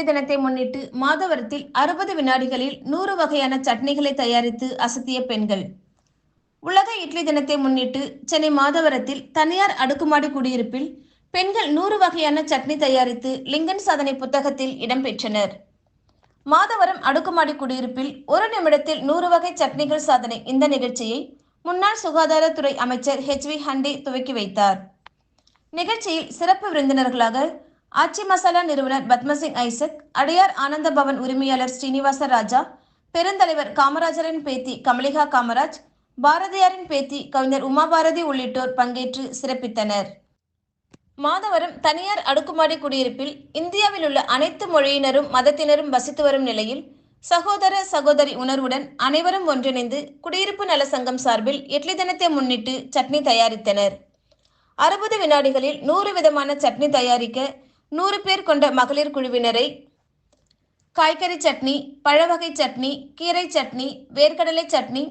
இட்லி தினத்தை முன்னிட்டு மாதவரத்தில் 60 வினாடிகளில் 100 வகையான சட்னிகளை தயாரித்து அசத்திய பெண்கள். உலக இட்லி தினத்தை முன்னிட்டு சென்னை மாதவரத்தில் தனியார் அடுக்குமாடி குடியிருப்பில் பெண்கள் 100 வகையான சட்னி தயாரித்து லிங்கன் சாதனை புத்தகத்தில் இடம்பெற்றனர். மாதவரம் அடுக்குமாடி குடியிருப்பில் 1 நிமிடத்தில் 100 வகை சட்னிகள் சாதனை இந்த நிகழ்ச்சியை முன்னாள் சுகாதாரத்துறை அமைச்சர் HV ஹண்டே துவக்கி வைத்தார். நிகழ்ச்சியில் சிறப்பு விருந்தினர்களாக ஆச்சி மசாலா நிறுவனர் பத்மசிங் ஐசக், அடையார் ஆனந்த பவன் உரிமையாளர் ஸ்ரீனிவாச ராஜா, பெருந்தலைவர் காமராஜரின் பேத்தி கமலிகா காமராஜ், பாரதியாரின் பேத்தி கவிஞர் உமா பாரதி உள்ளிட்டோர் பங்கேற்று சிறப்பித்தனர். மாதவரம் தனியார் அடுக்குமாடி குடியிருப்பில் இந்தியாவில் உள்ள அனைத்து மொழியினரும் மதத்தினரும் வசித்து வரும் நிலையில் சகோதர சகோதரி உணர்வுடன் அனைவரும் ஒன்றிணைந்து குடியிருப்பு நல சங்கம் சார்பில் இட்லி தினத்தை முன்னிட்டு சட்னி தயாரித்தனர். 60 வினாடிகளில் 100 விதமான சட்னி தயாரிக்க 100 பேர் கொண்ட மகளிர் குழுவினரை காய்கறி சட்னி, பழவகை சட்னி, கீரை சட்னி, வேர்க்கடலை சட்னி,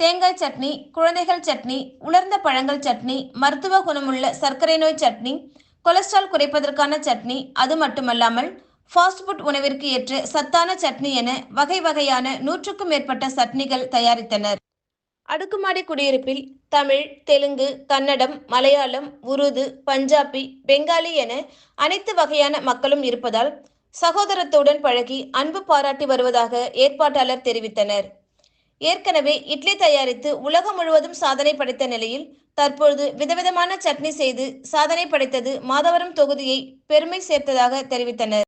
தேங்காய் சட்னி, குழந்தைகள் சட்னி, உலர்ந்த பழங்கள் சட்னி, மருத்துவ குணமுள்ள சர்க்கரை நோய் சட்னி, கொலஸ்ட்ரால் குறைப்பதற்கான சட்னி, அது மட்டுமல்லாமல் ஃபாஸ்ட் ஃபுட் உணவிற்கு ஏற்ற சத்தான சட்னி என வகை வகையான 100க்கும் மேற்பட்ட சட்னிகள் தயாரித்தனர். அடுக்குமாடி குடியிருப்பில் தமிழ், தெலுங்கு, கன்னடம், மலையாளம், உருது, பஞ்சாபி, பெங்காலி என அனைத்து வகையான மக்களும் இருப்பதால் சகோதரத்துடன் பழகி அன்பு பாராட்டி வருவதாக ஏற்பாட்டாளர் தெரிவித்தனர். ஏற்கனவே இட்லி தயாரித்து உலகம் முழுவதும் சாதனை படைத்த நிலையில் தற்பொழுது விதவிதமான சட்னி செய்து சாதனை படைத்தது மாதவரம் தொகுதியை பெருமை சேர்த்ததாக தெரிவித்தனர்.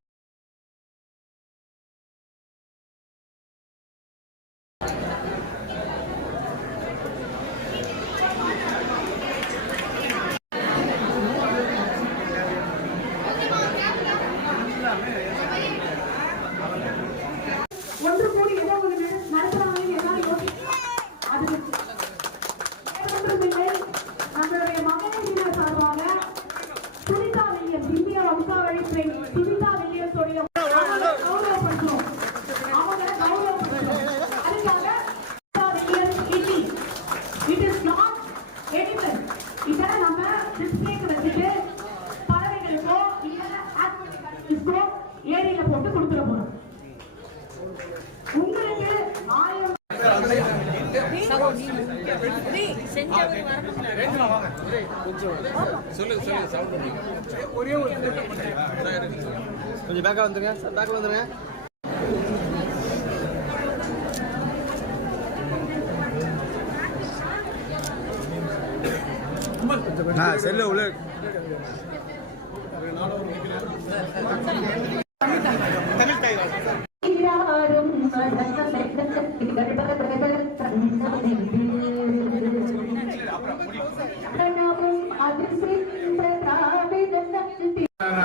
கொஞ்சம் பேக்கா வந்துருங்க, பேக்கில் வந்துருங்க. செல்ல உள்ள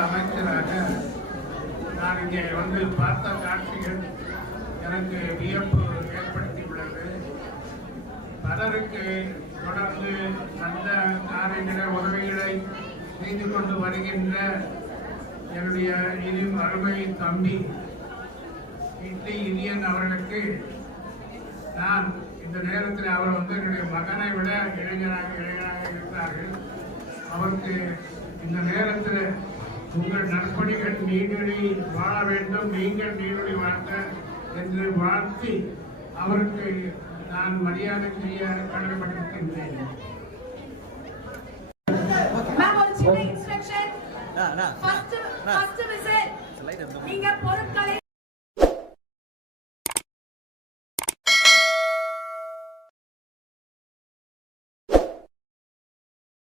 அமைச்சராக நான் இங்கே வந்து பார்த்த காட்சிகள் எனக்கு வியப்பு ஏற்படுத்தியுள்ளது. பலருக்கு தொடர்ந்து நல்ல காரியங்களை உதவிகளை செய்து கொண்டு வருகின்ற என்னுடைய அருமை தம்பி இட்லி இந்தியன் அவர்களுக்கு நான் இந்த நேரத்தில் அவர் வந்து என்னுடைய மகனை விட இளைஞராக இருக்கிறார்கள். அவருக்கு இந்த நேரத்தில் உங்கள் நற்பணிகள் நீடொழி வாழ வேண்டும், நீங்கள் நீடொழி வாழ்க என்று வாழ்த்தி அவருக்கு நான் மரியாதை செய்ய கடமைப்பட்டிருக்கின்றேன். நீங்க பொருட்களை